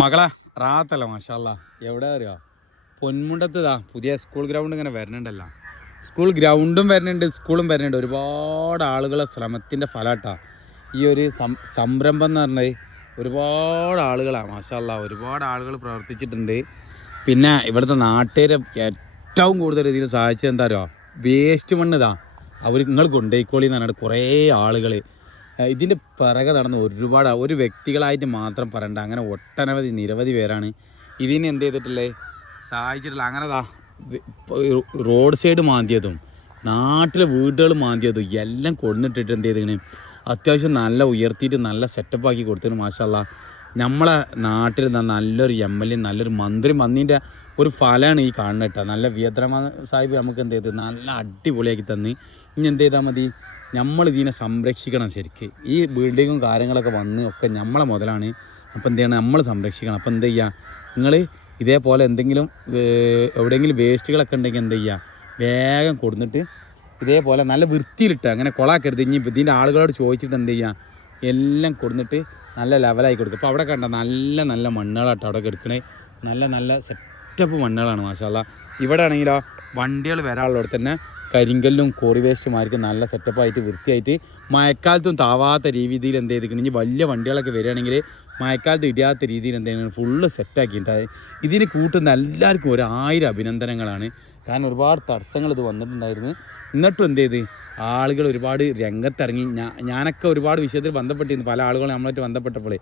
മകളെ റാത്തല്ല മാഷാല്ല. എവിടെ അറിയോ, പൊന്മുണ്ടത്താ പുതിയ സ്കൂൾ ഗ്രൗണ്ട് ഇങ്ങനെ വരണുണ്ടല്ലോ. സ്കൂൾ ഗ്രൗണ്ടും വരുന്നുണ്ട്, സ്കൂളും വരുന്നുണ്ട്. ഒരുപാട് ആളുകളെ ശ്രമത്തിൻ്റെ ഫലാട്ടാ ഈ ഒരു സംരംഭം എന്ന് പറഞ്ഞാൽ. ഒരുപാട് ആളുകളാണ് മാഷാല്ല, ഒരുപാട് ആളുകൾ പ്രവർത്തിച്ചിട്ടുണ്ട്. പിന്നെ ഇവിടുത്തെ നാട്ടുകാരെ ഏറ്റവും കൂടുതൽ രീതിയിൽ സഹായിച്ചത് എന്താ അറിയോ, വേസ്റ്റ് മണ്ണ് അവർ നിങ്ങൾ കൊണ്ടുപോയിക്കോളി എന്ന് പറഞ്ഞിട്ട് കുറേ ആളുകൾ ഇതിൻ്റെ പിറകെ നടന്ന് ഒരുപാട് ഒരു വ്യക്തികളായിട്ട് മാത്രം പറയണ്ട, അങ്ങനെ ഒട്ടനവധി നിരവധി പേരാണ് ഇതിന് എന്ത് ചെയ്തിട്ടുള്ളത്, സഹായിച്ചിട്ടുള്ളത്. അങ്ങനെ റോഡ് സൈഡ് മാന്തിയതും നാട്ടിലെ വീടുകൾ മാന്തിയതും എല്ലാം കൊണ്ടിട്ടിട്ട് എന്ത് ചെയ്തിങ്ങനെ അത്യാവശ്യം നല്ല ഉയർത്തിയിട്ട് നല്ല സെറ്റപ്പാക്കി കൊടുത്തിട്ട് മാഷാല്ലാ. നമ്മളെ നാട്ടിൽ നല്ലൊരു MLA നല്ലൊരു മന്ത്രി വന്നതിൻ്റെ ഒരു ഫലമാണ് ഈ കാണുന്നത് കേട്ടോ. നല്ല വിയദ്രമ സാഹിബ് നമുക്ക് എന്ത് ചെയ്ത് നല്ല അടിപൊളിയാക്കി തന്ന്. ഇനി എന്ത് ചെയ്താൽ മതി, നമ്മളിതിനെ സംരക്ഷിക്കണം ശരിക്ക്. ഈ ബിൽഡിങ്ങും കാര്യങ്ങളൊക്കെ വന്ന് ഒക്കെ നമ്മളെ മുതലാണ്. അപ്പോൾ എന്ത് ചെയ്യണം, നമ്മൾ സംരക്ഷിക്കണം. അപ്പോൾ എന്ത് ചെയ്യുക, നിങ്ങൾ ഇതേപോലെ എന്തെങ്കിലും എവിടെയെങ്കിലും വേസ്റ്റുകളൊക്കെ ഉണ്ടെങ്കിൽ എന്ത് ചെയ്യുക, വേഗം കൊടുത്തിട്ട് ഇതേപോലെ നല്ല വൃത്തിയിലിട്ട് അങ്ങനെ കൊളാക്കരുത്. ഇനി ഇതിൻ്റെ ആളുകളോട് ചോദിച്ചിട്ട് എന്ത് ചെയ്യുക, എല്ലാം കൊടുത്തിട്ട് നല്ല ലെവലായി കൊടുക്കും. അപ്പോൾ അവിടെ കണ്ട നല്ല നല്ല മണ്ണുകളാട്ടോ അവിടെ എടുക്കണേ. നല്ല നല്ല സെറ്റപ്പ് മണ്ണുകളാണ് മാഷാല്ലാ. ഇവിടെ ആണെങ്കിലോ വണ്ടികൾ വരാനുള്ളവിടെ തന്നെ കരിങ്കല്ലും കോറി വേസ്റ്റുമാർക്ക് നല്ല സെറ്റപ്പായിട്ട് വൃത്തിയായിട്ട് മഴക്കാലത്തും താവാത്ത രീതിയിൽ എന്ത് ചെയ്തിരിക്കണം. ഇനി വലിയ വണ്ടികളൊക്കെ വരികയാണെങ്കിൽ മഴക്കാലത്ത് ഇടിയാത്ത രീതിയിൽ എന്ത് ചെയ്യുന്നത് ഫുള്ള് സെറ്റാക്കിയിട്ടാണ്. ഇതിന് കൂട്ടുന്ന എല്ലാവർക്കും 1000 അഭിനന്ദനങ്ങളാണ്. കാരണം ഒരുപാട് തടസ്സങ്ങൾ ഇത് വന്നിട്ടുണ്ടായിരുന്നു. എന്നിട്ടും എന്ത് ചെയ്ത് ആളുകൾ ഒരുപാട് രംഗത്തിറങ്ങി. ഞാനൊക്കെ ഒരുപാട് വിഷയത്തിൽ ബന്ധപ്പെട്ടിരുന്നു, പല ആളുകളും നമ്മളായിട്ട് ബന്ധപ്പെട്ടപ്പോൾ.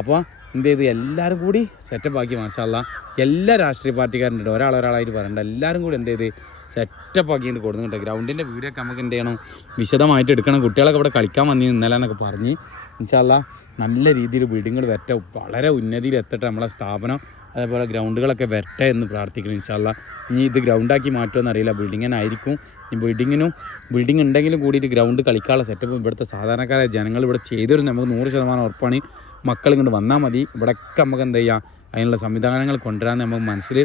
അപ്പോൾ എന്ത് ചെയ്ത് എല്ലാവരും കൂടി സെറ്റപ്പാക്കി മാഷാല്ലാ. എല്ലാ രാഷ്ട്രീയ പാർട്ടിക്കാരുണ്ട്, ഒരാളായിട്ട് പറയണ്ട, എല്ലാവരും കൂടി എന്ത് ചെയ്ത് സെറ്റപ്പാക്കിയിട്ട് കൊടുക്കുന്നുണ്ട്. ഗ്രൗണ്ടിൻ്റെ വീഡിയോ ഒക്കെ നമുക്ക് എന്ത് ചെയ്യണം, വിശദമായിട്ട് എടുക്കണം. കുട്ടികളൊക്കെ ഇവിടെ കളിക്കാൻ വന്നിരുന്നു ഇന്നലെ എന്നൊക്കെ പറഞ്ഞ്. ഇൻഷാല്ലാ നല്ല രീതിയിൽ ബിൽഡിങ്ങുകൾ വരട്ടെ, വളരെ ഉന്നതിയിൽ എത്തട്ടെ നമ്മളെ സ്ഥാപനം. അതേപോലെ ഗ്രൗണ്ടുകളൊക്കെ വരട്ടെ എന്ന് പ്രാർത്ഥിക്കണം ഇൻഷാല്ലാ. ഇനി ഇത് ഗ്രൗണ്ടാക്കി മാറ്റുമെന്ന് അറിയില്ല, ബിൽഡിംഗ് തന്നെ ആയിരിക്കും. ഈ ബിൽഡിംഗ് ഉണ്ടെങ്കിലും കൂടിയിട്ട് ഗ്രൗണ്ട് കളിക്കാനുള്ള സെറ്റപ്പ് ഇവിടുത്തെ സാധാരണക്കാരായ ജനങ്ങൾ ഇവിടെ ചെയ്തൊരു നമുക്ക് 100% ഉറപ്പാണ്. മക്കൾ ഇങ്ങോട്ട് വന്നാൽ മതി, ഇവിടെയൊക്കെ നമുക്ക് എന്ത് ചെയ്യാം, അതിനുള്ള സംവിധാനങ്ങൾ കൊണ്ടുവരാൻ നമുക്ക് മനസ്സിൽ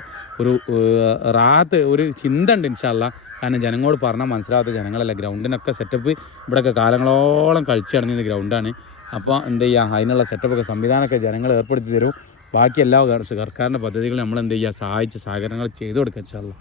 ഒരു ചിന്ത ഉണ്ട് ഇൻഷാല്ലാ. കാരണം ജനങ്ങളോട് പറഞ്ഞാൽ മനസ്സിലാവാത്ത ജനങ്ങളല്ല. ഗ്രൗണ്ടിനൊക്കെ സെറ്റപ്പ് ഇവിടെയൊക്കെ കാലങ്ങളോളം കളിച്ച് നടന്നിരുന്ന ഗ്രൗണ്ടാണ്. അപ്പോൾ എന്ത് ചെയ്യുക, അതിനുള്ള സെറ്റപ്പൊക്കെ സംവിധാനമൊക്കെ ജനങ്ങൾ ഏർപ്പെടുത്തി തരും. ബാക്കി എല്ലാ സർക്കാരിൻ്റെ പദ്ധതികളും നമ്മൾ എന്ത് ചെയ്യുക, സഹായിച്ച് സഹകരണങ്ങൾ ചെയ്തു കൊടുക്കുക ഇൻഷാല്ലാ.